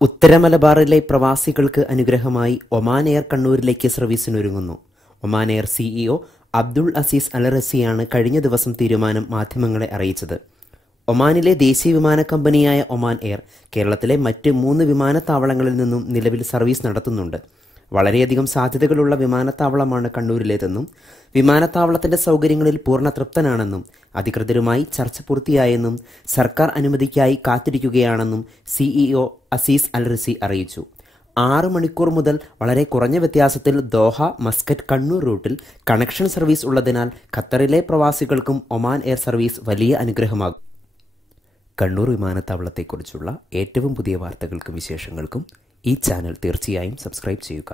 ഉത്തരമലബാറിലെ പ്രവാസികൾക്ക് അനുഗ്രഹമായി Oman Air കണ്ണൂരിലേക്ക് സർവീസിനൊരുങ്ങുന്നു. Oman Air CEO Abdul Aziz Al റസിയാണ് കഴിഞ്ഞ ദിവസം തീരുമാനം മാധ്യമങ്ങളെ അറിയിച്ചത്. ഒമാനിലെ ദേശീയ വിമാന കമ്പനിയായ ഒമാൻ എയർ കേരളത്തിലെ മറ്റ് 3 വിമാനത്താവളങ്ങളിൽ നിന്നും നിലവിൽ സർവീസ് നടത്തുന്നുണ്ട്. വളരെയധികം സാധ്യതകളുള്ള വിമാനത്താവളമാണ് കണ്ണൂരിലേതെന്നും വിമാനത്താവളത്തിന്റെ സൗകര്യങ്ങളിൽ പൂർണ്ണ തൃപ്തനാണെന്നും അധികൃതരുമായി ചർച്ച പൂർത്തിയായെന്നും സർക്കാർ അനുമതിക്കായി കാത്തിരിക്കുകയാണെന്നും സിഇഒ അസീസ് അൽ റസി അറിയിച്ചു. 6 മണിക്കൂർ മുതൽ വളരെ കുറഞ്ഞ വ്യത്യാസത്തിൽ ദോഹ, മസ്കറ്റ്, കണ്ണൂർ റൂട്ടിൽ കണക്ഷൻ സർവീസ് ഉള്ളതിനാൽ ഖത്തറിലെ പ്രവാസികൾക്കും ഒമാൻ എയർ സർവീസ് വലിയ അനുഗ്രഹമാകും. കണ്ണൂർ വിമാനത്താവളത്തെക്കുറിച്ചുള്ള ഏറ്റവും പുതിയ വാർത്തകൾക്കും വിശേഷങ്ങൾക്കും ഈ ചാനൽ തീർച്ചയായും സബ്സ്ക്രൈബ് ചെയ്യുക.